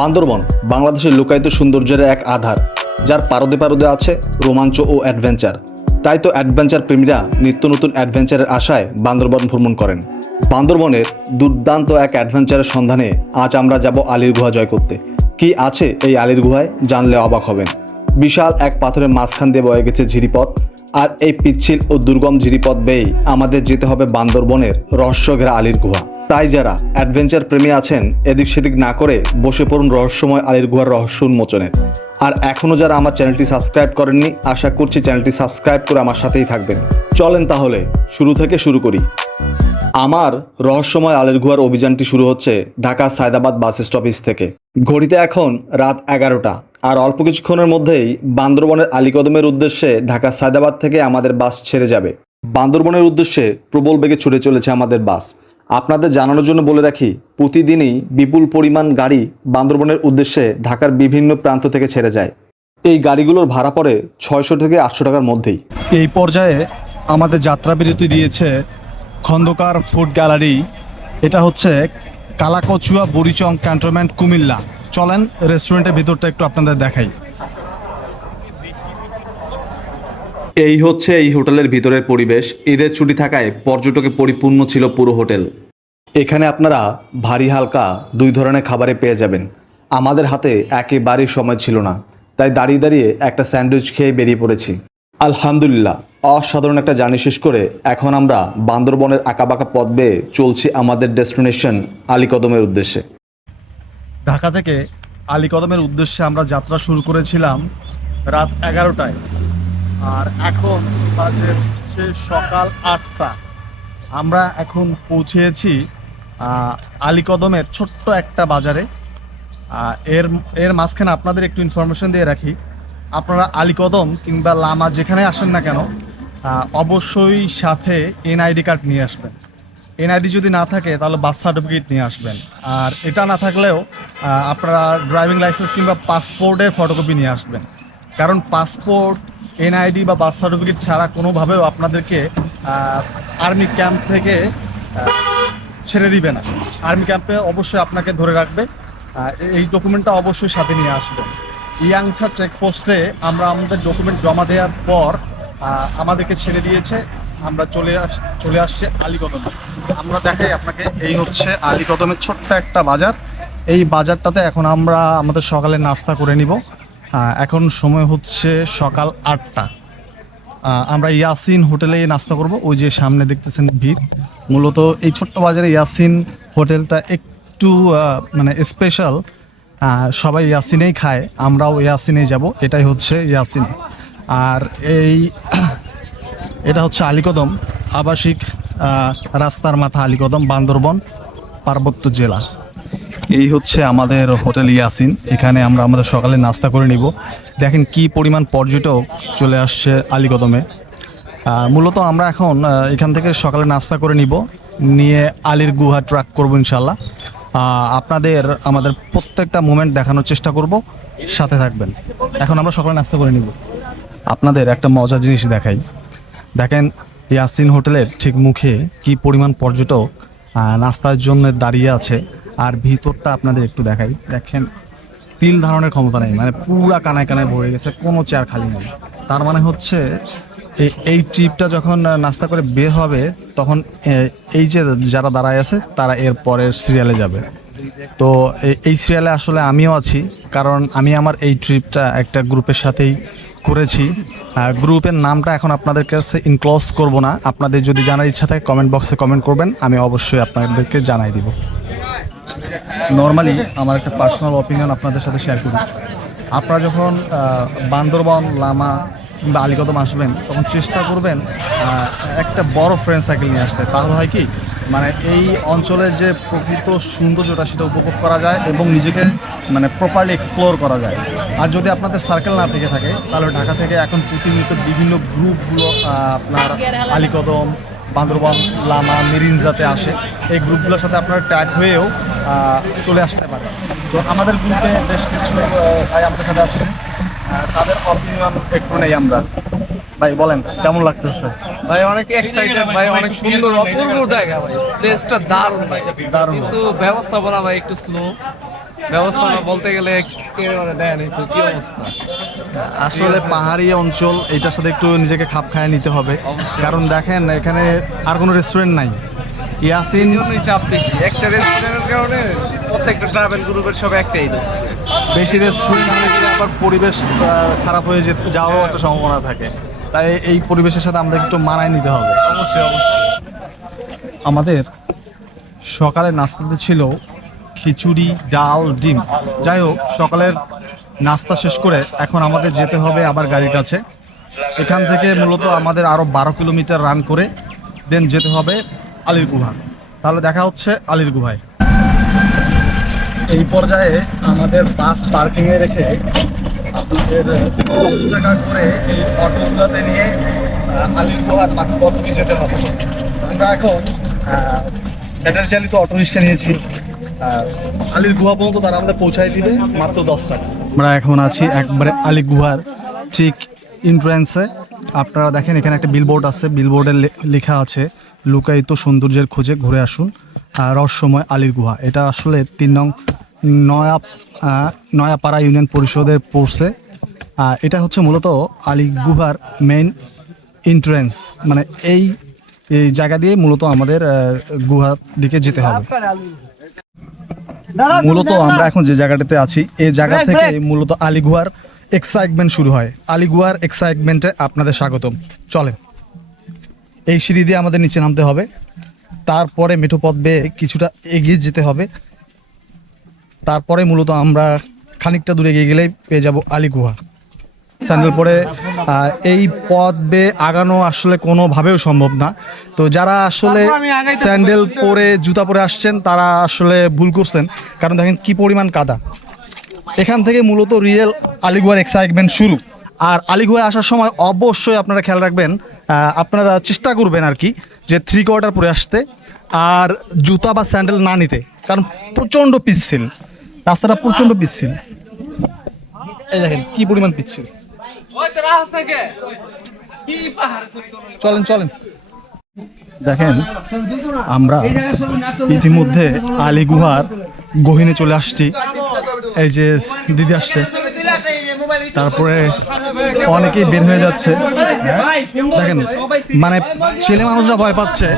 বান্দরবন, বাংলাদেশের লোকায়িত সৌন্দর্যের এক আধার, যার পারদে পারদে আছে রোমাঞ্চ ও অ্যাডভেঞ্চার। তাই তো অ্যাডভেঞ্চার প্রেমীরা নিত্য নতুন অ্যাডভেঞ্চারের আশায় বান্দরবন ভ্রমণ করেন। বান্দরবনের দুর্দান্ত এক অ্যাডভেঞ্চারের সন্ধানে আজ আমরা যাব আলির গুহা জয় করতে। কি আছে এই আলির গুহায় জানলে অবাক হবেন। বিশাল এক পাথরের মাঝখান দিয়ে বয়ে গেছে ঝিরিপথ। আর এই পিচ্ছিল ও দুর্গম ঝিরিপথ বেয়ে আমাদের যেতে হবে বান্দরবনের রহস্য ঘেরা আলীর গুহা। তাই যারা অ্যাডভেঞ্চার প্রেমী আছেন, এদিক সেদিক না করে বসে পড়ুন রহস্যময় আলীর গুহার রহস্য উন্মোচনে। আর এখনও যারা আমার চ্যানেলটি সাবস্ক্রাইব করেননি, আশা করছি চ্যানেলটি সাবস্ক্রাইব করে আমার সাথেই থাকবেন। চলেন তাহলে, শুরু থেকে শুরু করি। আমার রহস্যময় আলের গুহার অভিযানটি শুরু হচ্ছে ঢাকা সায়দাবাদ বাস স্টপেজ থেকে। ঘড়িতে এখন রাত এগারোটা। আর অল্প কিছুক্ষণের মধ্যেই বান্দরবনের আলীকদমের উদ্দেশ্যে ঢাকা সায়দাবাদ থেকে আমাদের বাস ছেড়ে যাবে। বান্দরবনের উদ্দেশ্যে প্রবল বেগে ছুটে চলেছে আমাদের বাস। আপনাদের জানানোর জন্য বলে রাখি, প্রতিদিনই বিপুল পরিমাণ গাড়ি বান্দরবনের উদ্দেশ্যে ঢাকার বিভিন্ন প্রান্ত থেকে ছেড়ে যায়। এই গাড়িগুলোর ভাড়া পড়ে ছয়শো থেকে আটশো টাকার মধ্যেই। এই পর্যায়ে আমাদের যাত্রা বিরতি দিয়েছে খন্দকার ফুড গ্যালারি, এটা হচ্ছে কালাকচুয়া বুড়িচং ক্যান্টনমেন্ট, কুমিল্লা। চলেন রেস্টুরেন্টের ভিতরটা একটু আপনাদের দেখাই। এই হচ্ছে এই হোটেলের ভিতরের পরিবেশ। ঈদের ছুটি থাকায় পর্যটকে পরিপূর্ণ ছিল পুরো হোটেল। এখানে আপনারা ভারী হালকা দুই ধরনের খাবারে পেয়ে যাবেন। আমাদের হাতে একেবারেই সময় ছিল না, তাই দাঁড়িয়ে দাঁড়িয়ে একটা স্যান্ডউইচ খেয়ে বেরিয়ে পড়েছি। আলহামদুলিল্লাহ অসাধারণ একটা জার্নি শেষ করে এখন আমরা বান্দরবনের আঁকাবাঁকা পথ বেয়ে চলছি আমাদের ডেস্টিনেশন আলীকদমের উদ্দেশ্যে। ঢাকা থেকে আলীকদমের উদ্দেশ্যে আমরা যাত্রা শুরু করেছিলাম রাত এগারোটায়। আর এখন বাজে হচ্ছে সকাল আটটা। আমরা এখন পৌঁছেছি আলীকদমের ছোট্ট একটা বাজারে। এর এর মাঝখানে আপনাদের একটু ইনফরমেশন দিয়ে রাখি। আপনারা আলীকদম কিংবা লামা যেখানে আসেন না কেন অবশ্যই সাথে এনআইডি কার্ড নিয়ে আসবেন। এনআইডি যদি না থাকে, তাহলে বার্থ সার্টিফিকেট নিয়ে আসবেন। আর এটা না থাকলেও আপনারা ড্রাইভিং লাইসেন্স কিংবা পাসপোর্টের ফটোকপি নিয়ে আসবেন। কারণ পাসপোর্ট, এনআইডি বা বার্থ সার্টিফিকেট ছাড়া কোনোভাবেও আপনাদেরকে আর্মি ক্যাম্প থেকে ছেড়ে দিবে না। আর্মি ক্যাম্পে অবশ্যই আপনাকে ধরে রাখবে। এই ডকুমেন্টটা অবশ্যই সাথে নিয়ে আসবেন। ইয়াংছা চেকপোস্টে আমরা আমাদের ডকুমেন্ট জমা দেওয়ার পর আমাদেরকে ছেড়ে দিয়েছে। আমরা চলে আস, চলে আসছে আলীকদমে। আমরা দেখাই আপনাকে, এই হচ্ছে আলীকদমের ছোট্ট একটা বাজার। এই বাজারটাতে এখন আমরা আমাদের সকালে নাস্তা করে নিব। এখন সময় হচ্ছে সকাল আটটা। আমরা ইয়াসিন হোটেলে নাস্তা করব। ওই যে সামনে দেখতেছেন ভিড়। মূলত এই ছোট্ট বাজারে ইয়াসিন হোটেলটা একটু মানে স্পেশাল সবাই ইয়াসিনেই খায়। আমরাও ইয়াসিনেই যাব। এটাই হচ্ছে ইয়াসিন। আর এই, এটা হচ্ছে আলীকদম আবাসিক রাস্তার মাথা আলীকদম বান্দরবন, পার্বত্য জেলা। এই হচ্ছে আমাদের হোটেল ইয়াসিন। এখানে আমরা আমাদের সকালে নাস্তা করে নিব। দেখেন কি পরিমাণ পর্যটক চলে আসছে আলীকদমে মূলত আমরা এখন এখান থেকে সকালে নাস্তা করে নিব। নিয়ে আলীর গুহা ট্র্যাক করব ইনশাল্লাহ আপনাদের, আমাদের প্রত্যেকটা মুমেন্ট দেখানোর চেষ্টা করব। সাথে থাকবেন। এখন আমরা সকালে নাস্তা করে নিব। আপনাদের একটা মজার জিনিস দেখাই। দেখেন, ইয়াসিন হোটেলের ঠিক মুখে কি পরিমাণ পর্যটক নাস্তার জন্য দাঁড়িয়ে আছে। আর ভিতরটা আপনাদের একটু দেখাই। দেখেন, তিল ধারণের ক্ষমতা নেই মানে পুরা কানায় কানায় ভরে গেছে, কোনো চেয়ার খালি নেই। তার মানে হচ্ছে এই- এই ট্রিপটা যখন নাস্তা করে বের হবে, তখন এই যে যারা দাঁড়ায় আছে, তারা এর পরের সিরিয়ালে যাবে। তো এই সিরিয়ালে আসলে আমিও আছি, কারণ আমি আমার এই ট্রিপটা একটা গ্রুপের সাথেই করেছি। গ্রুপের নামটা এখন আপনাদের কাছে ইনক্লোজ করব না। আপনাদের যদি জানার ইচ্ছা থাকে কমেন্ট বক্সে কমেন্ট করবেন। আমি অবশ্যই আপনাদেরকে জানাই দিব। নর্মালি আমার একটা পার্সোনাল অপিনিয়ন আপনাদের সাথে শেয়ার করি। আপনারা যখন বান্দরবন, লামা কিংবা আলিকদম আসবেন, তখন চেষ্টা করবেন একটা বড় ফ্রেন্ড সাইকেল নিয়ে আসতে। তাহলে হয় কি মানে এই অঞ্চলের যে প্রকৃত সৌন্দর্যটা সেটা উপভোগ করা যায় এবং নিজেকে মানে প্রপারলি এক্সপ্লোর করা যায়। আর যদি আপনাদের সার্কেল না থেকে থাকে, তাহলে ঢাকা থেকে এখন প্রতিনিয়ত বিভিন্ন গ্রুপগুলো আপনার আলিকদম, বান্দরবান, লামা, মিরিঞ্জাতে আসে। এই গ্রুপগুলোর সাথে আপনারা ট্যাগ হয়েও চলে আসতে পারে তো আমাদের গ্রুপে বেশ কিছু ভাই আমাদের সাথে আসছে তাদের অপিনিয়ন একটু নেই আমরা। ভাই, বলেন, কেমন লাগতেছে? ভাই অনেক এক্সাইটেড ভাই অনেক সুন্দর অপূর্ব জায়গা ভাই। প্লেসটা দারুণ ভাই। দারুণ। কিন্তু ব্যবস্থাপনা ভাই একটু স্লো ব্যবস্থা বলতে গেলে একেবারে নাই তো কি অবস্থা? আসলে পাহাড়ি অঞ্চল এটার সাথে একটু নিজেকে খাপ খায় নিতে হবে। কারণ দেখেন এখানে আর কোনো রেস্টুরেন্ট নাই। ইয়াসিন চাপ বেশি। একটা রেস্টুরেন্টের কারণে প্রত্যেকটা ট্রাভেল গ্রুপের সব একটাই বেশি রেস্টুরেন্ট আবার পরিবেশ খারাপ হয়ে যেতে যাওয়ারও একটা সম্ভাবনা থাকে। তাই এই পরিবেশের সাথে আমাদের একটু মানায় নিতে হবে। অবশ্যই অবশ্যই। আমাদের সকালে নাস্তাতে ছিল খিচুড়ি ডাল ডিম। যাই হোক সকালের নাস্তা শেষ করে এখন আমাদের যেতে হবে আবার গাড়ির কাছে। এখান থেকে মূলত আমাদের আরও বারো কিলোমিটার রান করে দেন যেতে হবে আলির গুহা। তাহলে দেখা হচ্ছে আলির গুহায়। এই পর্যায়ে আমাদের বাস পার্কিংয়ে রেখে দশ টাকা করে এই অটোগুলোতে নিয়ে আলির গুহার বাকি পথ যেতে হবে। আমরা এখন ব্যাটারি চালিত অটো রিক্সা নিয়েছি। আলির গুহা পর্যন্ত তারা আমাদের পৌঁছায় দিবে মাত্র দশ টাকা। আমরা এখন আছি একবারে আলি গুহার ঠিক ইন্ট্রান্সে আপনারা দেখেন, এখানে একটা বিলবোর্ড আছে। বিলবোর্ডে লেখা আছে, লুকায়িত সৌন্দর্যের খোঁজে ঘুরে আসুন রহস্যময় আলির গুহা। এটা আসলে তিন নং নয়া নয়াপাড়া ইউনিয়ন পরিষদের পড়ছে এটা হচ্ছে মূলত আলি গুহার মেইন এন্ট্রেন্স মানে এই এই জায়গা দিয়ে মূলত আমাদের গুহার দিকে যেতে হবে। মূলত আমরা এখন যে জায়গাটাতে আছি এই জায়গা থেকে মূলত আলী গুহার এক্সাইটমেন্ট শুরু হয়। আলী গুহার এক্সাইটমেন্টে আপনাদের স্বাগতম। চলেন। এই সিঁড়ি দিয়ে আমাদের নিচে নামতে হবে। তারপরে মেঠো পথ বেয়ে কিছুটা এগিয়ে যেতে হবে। তারপরে মূলত আমরা খানিকটা দূরে এগিয়ে গেলেই পেয়ে যাব আলী গুহা। স্যান্ডেল পরে এই পথ বেয়ে আগানো আসলে কোনোভাবেও সম্ভব না। তো যারা আসলে স্যান্ডেল পরে জুতা পরে আসছেন তারা আসলে ভুল করছেন। কারণ দেখেন কি পরিমাণ কাদা। এখান থেকে মূলত রিয়েল আলিগুয়ার এক্সাইটমেন্ট শুরু। আর আলিগুয়ায় আসার সময় অবশ্যই আপনারা খেয়াল রাখবেন আপনারা চেষ্টা করবেন আর কি যে থ্রি কোয়ার্টার পরে আসতে আর জুতা বা স্যান্ডেল না নিতে। কারণ প্রচণ্ড পিচ্ছিল। রাস্তাটা প্রচণ্ড পিচ্ছিল। এই দেখেন কি পরিমাণ পিচ্ছিল। চলেন চলেন। দেখেন, আমরা ইতিমধ্যে আলী গুহার গহিনে চলে আসছি। এই যে দিদি আসছে, তারপরে অনেকেই বের হয়ে যাচ্ছে। দেখেন মানে ছেলে মানুষরা ভয় পাচ্ছে,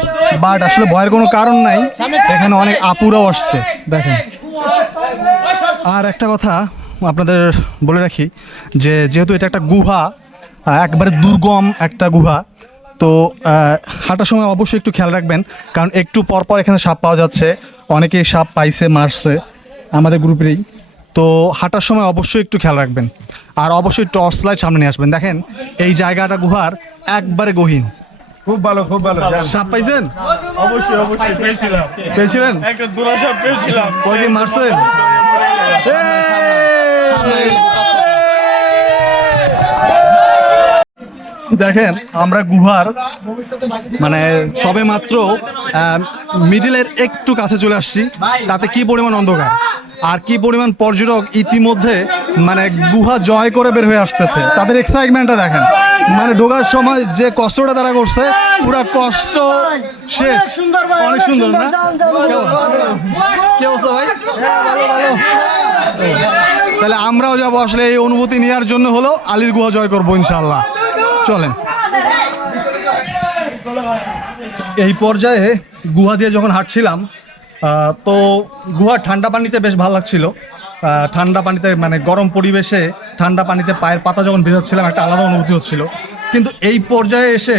বাট আসলে ভয়ের কোনো কারণ নাই। এখানে অনেক আপুরাও আসছে, দেখেন। আর একটা কথা আপনাদের বলে রাখি যে যেহেতু এটা একটা গুহা একবারে দুর্গম একটা গুহা তো হাঁটার সময় অবশ্যই একটু খেয়াল রাখবেন কারণ একটু পর পর এখানে সাপ পাওয়া যাচ্ছে অনেকেই সাপ পাইছে মারছে আমাদের গ্রুপেরই। তো হাঁটার সময় অবশ্যই একটু খেয়াল রাখবেন আর অবশ্যই টর্চ লাইট সামনে নিয়ে আসবেন। দেখেন এই জায়গাটা গুহার একবারে গহীন। খুব ভালো খুব ভালো সাপ পাইছেন? অবশ্যই অবশ্যই পেয়েছিলাম। পেয়েছিলেন? একটা দুরাশা পেয়েছিলাম। পরে কি মারছেন দেখেন আমরা গুহার মানে সবে মাত্র মিডিলের একটু কাছে চলে আসছি। তাতে কি পরিমাণ অন্ধকার? আর কি পরিমাণ পর্যটক ইতিমধ্যে মানে গুহা জয় করে বের হয়ে আসতেছে। তাদের এক্সাইটমেন্টটা দেখেন। মানে ঢোকার সময় যে কষ্টটা তারা করছে পুরো কষ্ট শেষ। অনেক সুন্দর না? কেমন? কি অবস্থা ভাই? তাহলে আমরাও যাব আসলে এই অনুভূতি নেওয়ার জন্য হলো আলীর গুহা জয় করব ইনশাল্লাহ চলেন। এই পর্যায়ে গুহা দিয়ে যখন হাঁটছিলাম তো গুহার ঠান্ডা পানিতে বেশ ভালো লাগছিল। ঠান্ডা পানিতে মানে গরম পরিবেশে ঠান্ডা পানিতে পায়ের পাতা যখন ভেজাচ্ছিলাম, একটা আলাদা অনুভূতি হচ্ছিল। কিন্তু এই পর্যায়ে এসে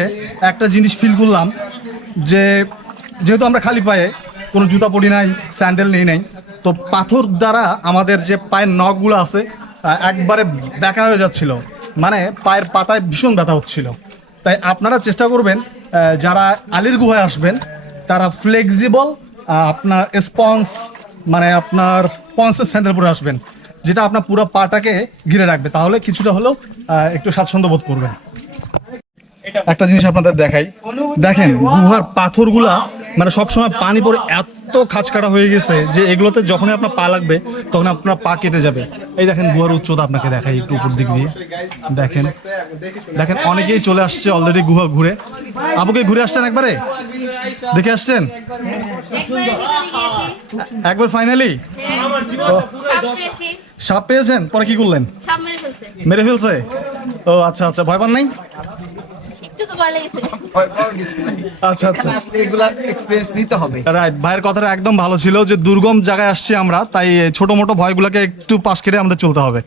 একটা জিনিস ফিল করলাম যে যেহেতু আমরা খালি পায়ে, কোনো জুতা পরি নাই, স্যান্ডেল নেই নাই তো পাথর দ্বারা আমাদের যে পায়ের নখগুলো আছে একবারে ব্যাকা হয়ে যাচ্ছিল। মানে পায়ের পাতায় ভীষণ ব্যথা হচ্ছিল। তাই আপনারা চেষ্টা করবেন যারা আলির গুহায় আসবেন, তারা ফ্লেক্সিবল আপনার স্পঞ্জ মানে আপনার পঞ্চের স্যান্ডেল পরে আসবেন, যেটা আপনার পুরো পাটাকে ঘিরে রাখবে। তাহলে কিছুটা হলেও একটু স্বাচ্ছন্দ্য বোধ করবেন। একটা জিনিস আপনাদের দেখাই। দেখেন গুহার পাথরগুলা মানে সবসময় পানি পড়ে এত খাঁচকাটা হয়ে গেছে যে এগুলোতে যখনই আপনার পা লাগবে তখন আপনার পা কেটে যাবে। এই দেখেন গুহার উচ্চতা আপনাকে দেখাই একটু উপর দিক দিয়ে। দেখেন দেখেন অনেকেই চলে আসছে অলরেডি গুহা ঘুরে। আবুকে ঘুরে আসছেন একবারে? দেখে আসছেন? একবারে ভিতরে গিয়েছি একবার ফাইনালি সাপ সাপ পেয়েছেন? পরে কি করলেন? মেরে ফেলছে। মেরে ফেলছে? ও আচ্ছা আচ্ছা ভয় পান নাই একটু তো ভয় লেগেছে আচ্ছা আচ্ছা। এক্সপিরিয়েন্স নিতে হবে। রাইট ভাইয়ের কথাটা একদম ভালো ছিল যে দুর্গম জায়গায় আসছি আমরা তাই ছোট মোটো ভয়গুলোকে একটু পাশ কেটে আমাদের চলতে হবে।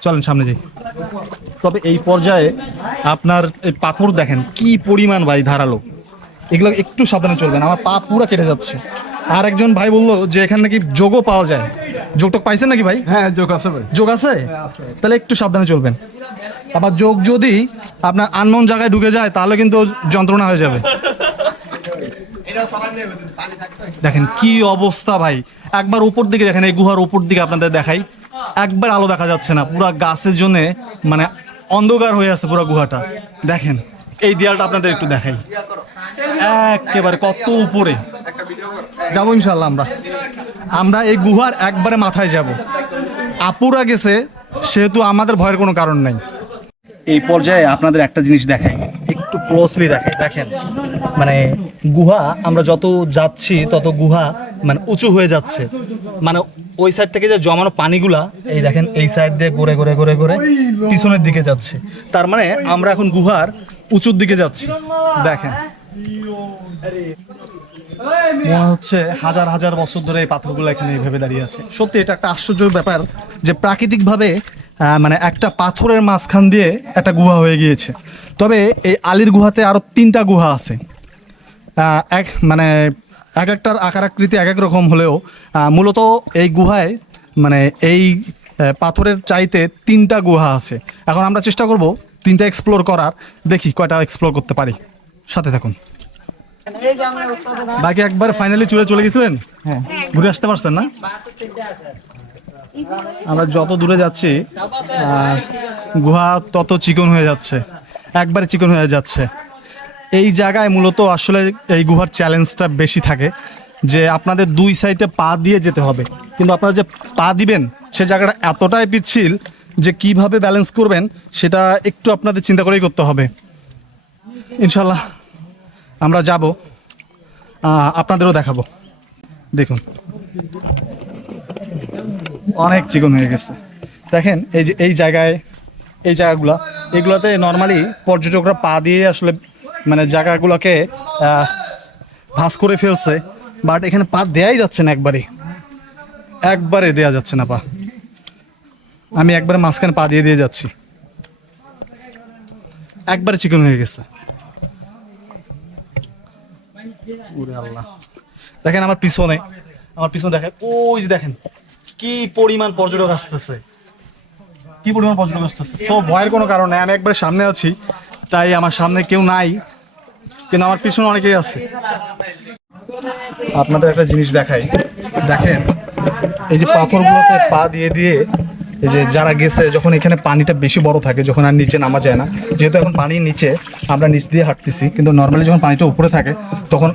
চলেন সামনে যাই। তবে এই পর্যায়ে আপনার এই পাথর দেখেন কি পরিমাণ ভাই ধারালো। এগুলো একটু সাবধানে চলবেন আমার পা পুরো কেটে যাচ্ছে। আর একজন ভাই বলল যে এখানে নাকি যোগও পাওয়া যায়। যোগটোক পাইছেন নাকি ভাই? হ্যাঁ যোগ আছে ভাই। যোগ আছে। তাহলে একটু সাবধানে চলবেন। আবার যোগ যদি আপনার আননোন জায়গায় ঢুকে যায়, তাহলে কিন্তু যন্ত্রণা হয়ে যাবে। দেখেন কি অবস্থা ভাই। একবার উপর দিকে দেখেন, এই গুহার উপর দিকে আপনাদের দেখাই। একবার আলো দেখা যাচ্ছে না, পুরো গাছের জন্য মানে অন্ধকার হয়ে আছে পুরো গুহাটা। দেখেন, এই দেয়ালটা আপনাদের একটু দেখাই। একেবারে কত উপরে। যাব ইনশাল্লাহ আমরা। আমরা এই গুহার একবারে মাথায় যাব। আপুরা গেছে, সেহেতু আমাদের ভয়ের কোনো কারণ নাই। এই পর্যায়ে আপনাদের একটা জিনিস দেখাই, একটু ক্লোজলি দেখাই, দেখেন। মানে গুহা, আমরা যত যাচ্ছি, তত গুহা মানে উঁচু হয়ে যাচ্ছে। মানে ওই সাইড থেকে যে জমানো পানিগুলা, এই দেখেন, এই সাইড দিয়ে ঘুরে ঘুরে ঘুরে ঘুরে পিছনের দিকে যাচ্ছে। তার মানে আমরা এখন গুহার উঁচুর দিকে যাচ্ছি। দেখেন। মনে হচ্ছে হাজার হাজার বছর ধরে এই পাথরগুলো এখানে এইভাবে দাঁড়িয়ে আছে। সত্যি, এটা একটা আশ্চর্য ব্যাপার যে প্রাকৃতিকভাবে মানে একটা পাথরের মাঝখান দিয়ে একটা গুহা হয়ে গিয়েছে। তবে এই আলির গুহাতে আরও তিনটা গুহা আছে। এক মানে এক একটার আকার আকৃতি এক এক রকম হলেও মূলত এই গুহায় মানে এই পাথরের চাইতে তিনটা গুহা আছে। এখন আমরা চেষ্টা করব তিনটা এক্সপ্লোর করার। দেখি কয়টা এক্সপ্লোর করতে পারি। সাথে থাকুন। বাকি একবার ফাইনালি চলে চলে গেছিলেন? হ্যাঁ। ঘুরে আসতে পারছেন না? আমরা যত দূরে যাচ্ছি গুহা তত চিকন হয়ে যাচ্ছে, একবারে চিকন হয়ে যাচ্ছে। এই জায়গায় মূলত আসলে এই গুহার চ্যালেঞ্জটা বেশি থাকে, যে আপনাদের দুই সাইডে পা দিয়ে যেতে হবে। কিন্তু আপনারা যে পা দিবেন, সে জায়গাটা এতটাই পিচ্ছিল যে কীভাবে ব্যালেন্স করবেন, সেটা একটু আপনাদের চিন্তা করেই করতে হবে। ইনশাল্লাহ আমরা যাব আপনাদেরও দেখাবো। দেখুন। অনেক চিকন হয়ে গেছে। দেখেন, এই যে, এই জায়গায়, এই জায়গাগুলো, এগুলোতে নর্মালি পর্যটকরা পা দিয়ে আসলে মানে জায়গাগুলোকে ভাঁজ করে ফেলছে বাট এখানে পা দেয়াই যাচ্ছে না একবারে। একবারে দেয়া যাচ্ছে না পা। আমি একবারে মাঝখানে পা দিয়ে দিয়ে যাচ্ছি। একবারে চিকন হয়ে গেছে। আল্লাহ। দেখেন আমার পিছনে আমার পিছনে দেখেন, ওই যে দেখেন কি পরিমাণ পর্যটক আসতেছে? কি পরিমাণ পর্যটক আসতেছে? সো ভয়ের কোনো কারণ নাই, আমি একবার সামনে আছি, তাই আমার সামনে কেউ নাই, কিন্তু আমার পিছনে অনেকেই আছে। আপনাদের একটা জিনিস দেখাই। দেখেন, এই যে পাথরগুলোতে পা দিয়ে দিয়ে, এই যে যারা গেছে, যখন এখানে পানিটা বেশি বড় থাকে, যখন আর নিচে নামা যায় না, যেহেতু এখন পানির নিচে আমরা নিচ দিয়ে হাঁটতেছি, কিন্তু নর্মালি যখন পানিটা উপরে থাকে, তখন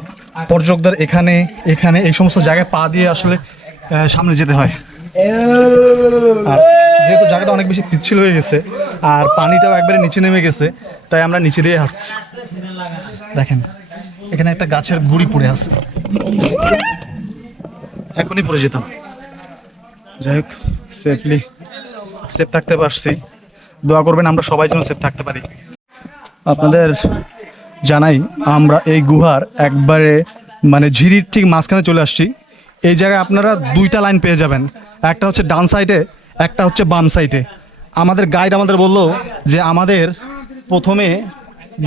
পর্যটকদের এখানে এখানে এই সমস্ত জায়গায় পা দিয়ে আসলে সামনে যেতে হয়। আর যেহেতু জায়গাটা অনেক বেশি পিচ্ছিল হয়ে গেছে, আর পানিটাও একবারে নিচে নেমে গেছে, তাই আমরা নিচে দিয়ে হাঁটছি। দেখেন, এখানে একটা গাছের গুড়ি পড়ে আছে। এখনই পড়ে যেতাম। যাই হোক সেফলি সেফ থাকতে পারছি। দোয়া করবেন আমরা সবাই যেন সেফ থাকতে পারি। আপনাদের জানাই, আমরা এই গুহার একবারে মানে ঝিরির ঠিক মাঝখানে চলে আসছি। এই জায়গায় আপনারা দুইটা লাইন পেয়ে যাবেন। একটা হচ্ছে ডান সাইডে, একটা হচ্ছে বাম সাইডে। আমাদের গাইড আমাদের বলল যে আমাদের প্রথমে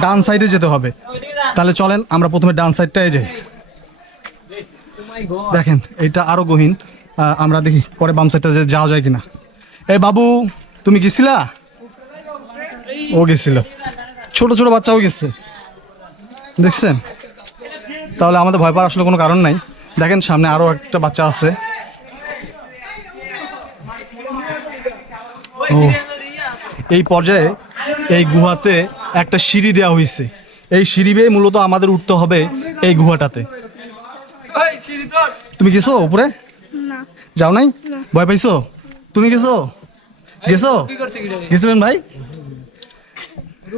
ডান সাইডে যেতে হবে। তাহলে চলেন আমরা প্রথমে ডান সাইডটায় যাই দেখেন, এইটা আরও গহীন। আমরা দেখি পরে বাম সাইডটা যে যাওয়া যায় কিনা। এই বাবু, তুমি গেছিলা? ও গেছিল। ছোট ছোট বাচ্চাও গেছে। দেখছেন? তাহলে আমাদের ভয় পাওয়ার আসলে কোনো কারণ নাই। দেখেন সামনে আরও একটা বাচ্চা আছে। ও এই পর্যায়ে এই গুহাতে একটা সিঁড়ি দেওয়া হয়েছে এই সিঁড়ি বেয়ে মূলত আমাদের উঠতে হবে এই গুহাটাতে। তুমি গেছো উপরে? যাও নাই? ভয় পাইছো? তুমি গেছো? গেছো? গেছিলেন ভাই?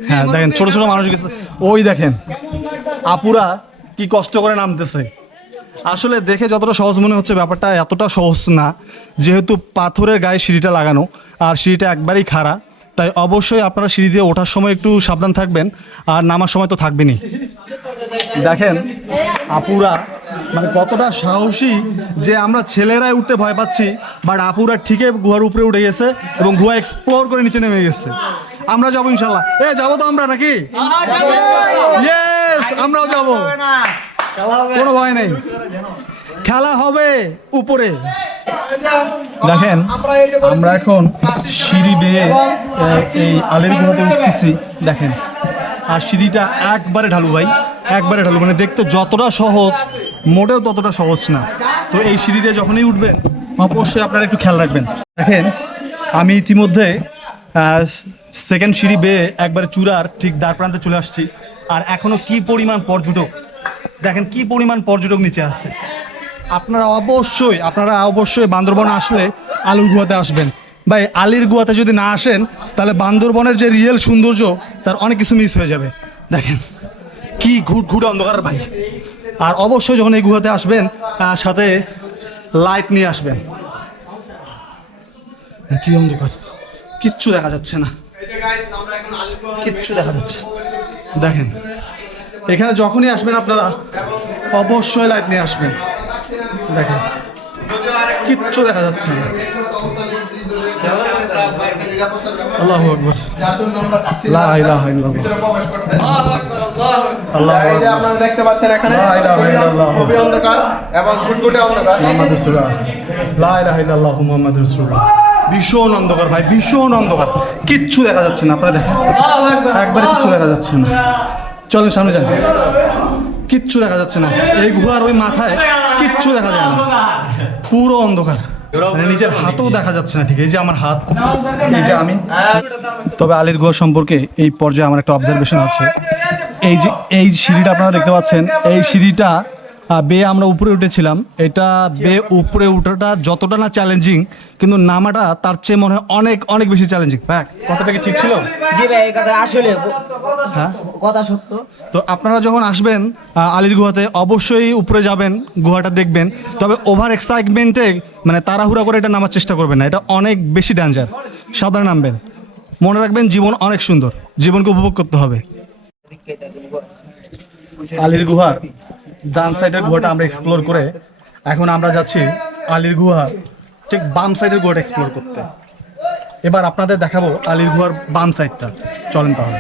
হ্যাঁ দেখেন ছোট ছোট মানুষ গেছে। ওই দেখেন আপুরা কি কষ্ট করে নামতেছে। আসলে দেখে যতটা সহজ মনে হচ্ছে ব্যাপারটা এতটা সহজ না। যেহেতু পাথরের গায়ে সিঁড়িটা লাগানো আর সিঁড়িটা একবারই খাড়া তাই অবশ্যই আপনারা সিঁড়ি দিয়ে ওঠার সময় একটু সাবধান থাকবেন আর নামার সময় তো থাকবেনই। দেখেন আপুরা মানে কতটা সাহসী যে আমরা ছেলেরাই উঠতে ভয় পাচ্ছি বাট আপুরা ঠিকই গুহার উপরে উঠে গেছে এবং গুহা এক্সপ্লোর করে নিচে নেমে গেছে। আমরা যাব ইনশাল্লাহ। এ যাব তো আমরা নাকি? ইয়েস আমরাও যাব। কোনো ভয় নেই। খেলা হবে উপরে। দেখেন আমরা এখন সিঁড়ি বেয়ে এই আলের গুহাতে উঠতেছি। দেখেন আর সিঁড়িটা একবারে ঢালু ভাই একবারে ঢালু। মানে দেখতে যতটা সহজ মোটেও ততটা সহজ না। তো এই সিঁড়িতে যখনই উঠবেন অবশ্যই আপনারা একটু খেয়াল রাখবেন। দেখেন আমি ইতিমধ্যে সেকেন্ড সিঁড়ি বেয়ে একবারে চূড়ার ঠিক দ্বার প্রান্তে চলে আসছি। আর এখনও কি পরিমাণ পর্যটক দেখেন কি পরিমাণ পর্যটক নিচে আছে। আপনারা অবশ্যই আপনারা অবশ্যই বান্দরবন আসলে আলুর গুহাতে আসবেন। ভাই, আলির গুহাতে যদি না আসেন, তাহলে বান্দরবনের যে রিয়েল সৌন্দর্য, তার অনেক কিছু মিস হয়ে যাবে। দেখেন, কি ঘুট ঘুট অন্ধকার ভাই। আর অবশ্যই যখন এই গুহাতে আসবেন সাথে লাইট নিয়ে আসবেন। কি অন্ধকার। কিচ্ছু দেখা যাচ্ছে না। কিচ্ছু দেখা যাচ্ছে। দেখেন এখানে যখনই আসবেন আপনারা অবশ্যই লাইট নিয়ে আসবেন। দেখেন কিচ্ছু দেখা যাচ্ছে না। আল্লাহু আকবার। আপনারা দেখতে পাচ্ছেন এখানে। খুবই অন্ধকার এবং মুহাম্মদ ভীষণ অন্ধকার ভাই ভীষণ অন্ধকার। কিচ্ছু দেখা যাচ্ছে না আপনারা দেখেন। একবারে কিচ্ছু দেখা যাচ্ছে না। চলেন সামনে যান। কিচ্ছু দেখা যাচ্ছে না। এই গুহার ওই মাথায় কিচ্ছু দেখা যায় না। পুরো অন্ধকার। মানে নিজের হাতও দেখা যাচ্ছে না ঠিক। এই যে আমার হাত, এই যে আমি। তবে আলীর গুহা সম্পর্কে এই পর্যায়ে আমার একটা অবজারভেশন আছে। এই যে, এই সিঁড়িটা আপনারা দেখতে পাচ্ছেন, এই সিঁড়িটা বেয়ে আমরা উপরে উঠেছিলাম। এটা বেয়ে উপরে উঠাটা যতটা না চ্যালেঞ্জিং কিন্তু নামাটা তার চেয়ে মনে হয় অনেক অনেক বেশি চ্যালেঞ্জিং ভাই কথাটা কি ঠিক ছিল? জি ভাই এই কথা আসলে হ্যাঁ? কথা সত্য। তো আপনারা যখন আসবেন আলির গুহাতে অবশ্যই উপরে যাবেন গুহাটা দেখবেন। তবে ওভার এক্সাইটমেন্টে মানে তাড়াহুড়া করে এটা নামার চেষ্টা করবেন না। এটা অনেক বেশি ডেঞ্জার সাবধানে নামবেন। মনে রাখবেন জীবন অনেক সুন্দর। জীবনকে উপভোগ করতে হবে। আলির গুহা? ডান সাইডের গুহাটা আমরা এক্সপ্লোর করে এখন আমরা যাচ্ছি আলীর গুহা ঠিক বাম সাইডের গুহাটা এক্সপ্লোর করতে। এবার আপনাদের দেখাবো আলীর গুহার বাম সাইডটা। চলেন তাহলে।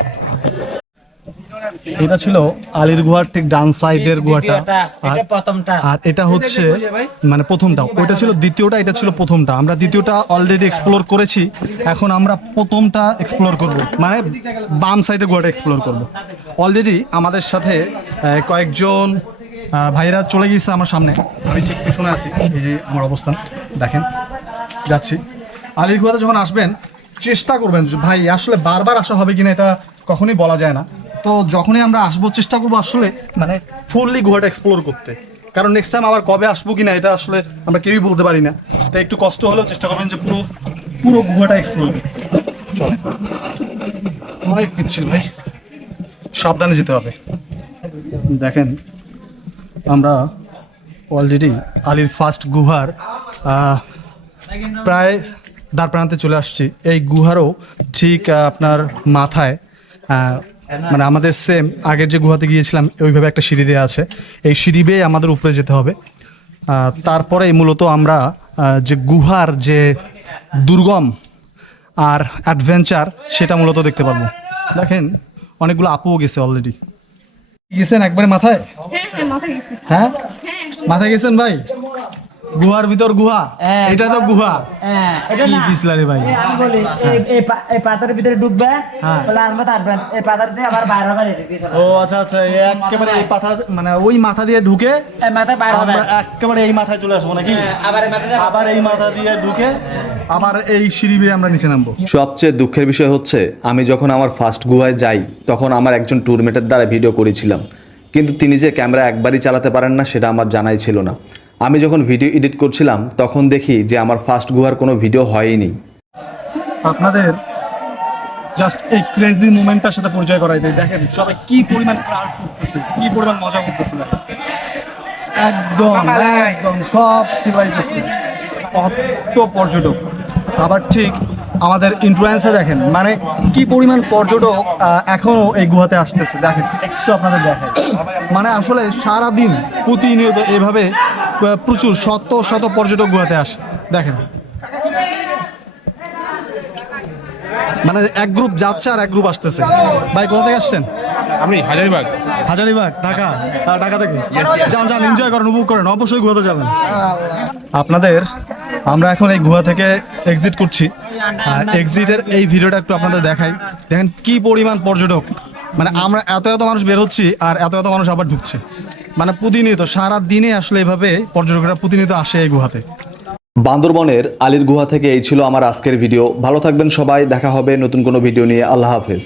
এটা ছিল আলীর গুহার ঠিক ডান সাইডের গুহাটা। আর- প্রথমটা। আর এটা হচ্ছে মানে প্রথমটা। ওইটা ছিল দ্বিতীয়টা এটা ছিল প্রথমটা। আমরা দ্বিতীয়টা অলরেডি এক্সপ্লোর করেছি। এখন আমরা প্রথমটা এক্সপ্লোর করব। মানে বাম সাইডের গুহাটা এক্সপ্লোর করব। অলরেডি আমাদের সাথে কয়েকজন ভাইরা চলে গিয়েছে আমার সামনে। আমি ঠিক পিছনে আছি, এই যে আমার অবস্থান, দেখেন, যাচ্ছি। আলীর গুহাতে যখন আসবেন, চেষ্টা করবেন ভাই, আসলে বারবার আসা হবে কিনা এটা কখনোই বলা যায় না। তো যখনই আমরা আসব, চেষ্টা করব আসলে মানে ফুললি গুহাটা এক্সপ্লোর করতে। কারণ নেক্সট টাইম আবার কবে আসব কিনা, এটা আসলে আমরা কেউই বলতে পারি না। তাই একটু কষ্ট হলেও চেষ্টা করবেন যে, পুরো পুরো গুহাটা এক্সপ্লোর চলে অনেক পিচ্ছিল ভাই। সাবধানে যেতে হবে। দেখেন আমরা অলরেডি আলির ফার্স্ট গুহার প্রায় দ্বার প্রান্তে চলে আসছি। এই গুহারও ঠিক আপনার মাথায় মানে আমাদের সেম আগের যে গুহাতে গিয়েছিলাম, ওইভাবে একটা সিঁড়ি দেওয়া আছে। এই সিঁড়ি বেয়ে আমাদের উপরে যেতে হবে। তারপরে মূলত আমরা যে গুহার যে দুর্গম আর অ্যাডভেঞ্চার সেটা মূলত দেখতে পাবো দেখেন, অনেকগুলো আপুও গেছে অলরেডি গেছেন একবারে মাথায়? হ্যাঁ হ্যাঁ হ্যাঁ? হ্যাঁ মাথায় গেছেন ভাই? গুহার ভিতর গুহা? হ্যাঁ, এটা তো গুহা। হ্যাঁ, এটা কি না। পিছলা রে ভাই আমি বলি এই- এই পাথরের ভিতরে হ্যাঁ। বলে আসবে তারপর এই পাথর দিয়ে আবার বাইরে হবে দিয়ে চলে ও আচ্ছা আচ্ছা এই একেবারে এই মাথা মানে ওই মাথা দিয়ে ঢুকে এই মাথা বাইরে হবে। আমরা একেবারে এই মাথায় চলে আসব নাকি? হ্যাঁ, আবার এই মাথা দিয়ে আবার এই মাথা দিয়ে ঢুকে আবার এই সিঁড়ি বেয়ে আমরা নিচে নামবো। সবচেয়ে দুঃখের বিষয় হচ্ছে আমি যখন আমার ফার্স্ট গুহায় যাই তখন আমার একজন ট্যুরমেটের দ্বারা ভিডিও করেছিলাম। কিন্তু তিনি যে ক্যামেরা একবারই চালাতে পারেন না সেটা আমার জানাই ছিল না। আমি যখন ভিডিও এডিট করছিলাম, তখন দেখি যে আমার ফার্স্ট গুহার কোনো ভিডিও হয়নি আপনাদের জাস্ট এই ক্রেজি মুভমেন্টটার সাথে পরিচয় করাই দেয় দেখেন, সবাই কি পরিমাণ ক্রাউড করতেছে, কি পরিমাণ মজা করতেছে। একদম একদম, সব চিল্লাইতেছে কত পর্যটক। আবার ঠিক আমাদের ইনফ্লুয়েন্সে দেখেন মানে কি পরিমাণ পর্যটক এখনও এই গুহাতে আসতেছে। দেখেন, একটু আপনাদের দেখেন মানে আসলে সারা দিন প্রতিনিয়ত এভাবে প্রচুর শত শত পর্যটক গুহাতে আসে। দেখেন। মানে এক গ্রুপ যাচ্ছে আর এক গ্রুপ আসতেছে। ভাই কোথা থেকে আসছেন? আমি হাজারিবাগ। হাজারিবাগ ঢাকা। ঢাকা থেকে? যান যান এনজয় করেন উপভোগ করেন অবশ্যই গুহাতে যাবেন। আপনাদের আমরা এখন এই গুহা থেকে এক্সিট করছি। এক্সিটের এই ভিডিওটা একটু আপনাদের দেখাই। দেখেন কি পরিমাণ পর্যটক। মানে আমরা এত এত মানুষ বের হচ্ছি আর এত এত মানুষ আবার ঢুকছে। মানে প্রতিনিয়ত সারা দিনে আসলে এভাবে পর্যটকরা প্রতিনিয়ত আসে এই গুহাতে। বান্দরবনের আলীর গুহা থেকে এই ছিল আমার আজকের ভিডিও। ভালো থাকবেন সবাই, দেখা হবে নতুন কোনো ভিডিও নিয়ে। আল্লাহ হাফেজ।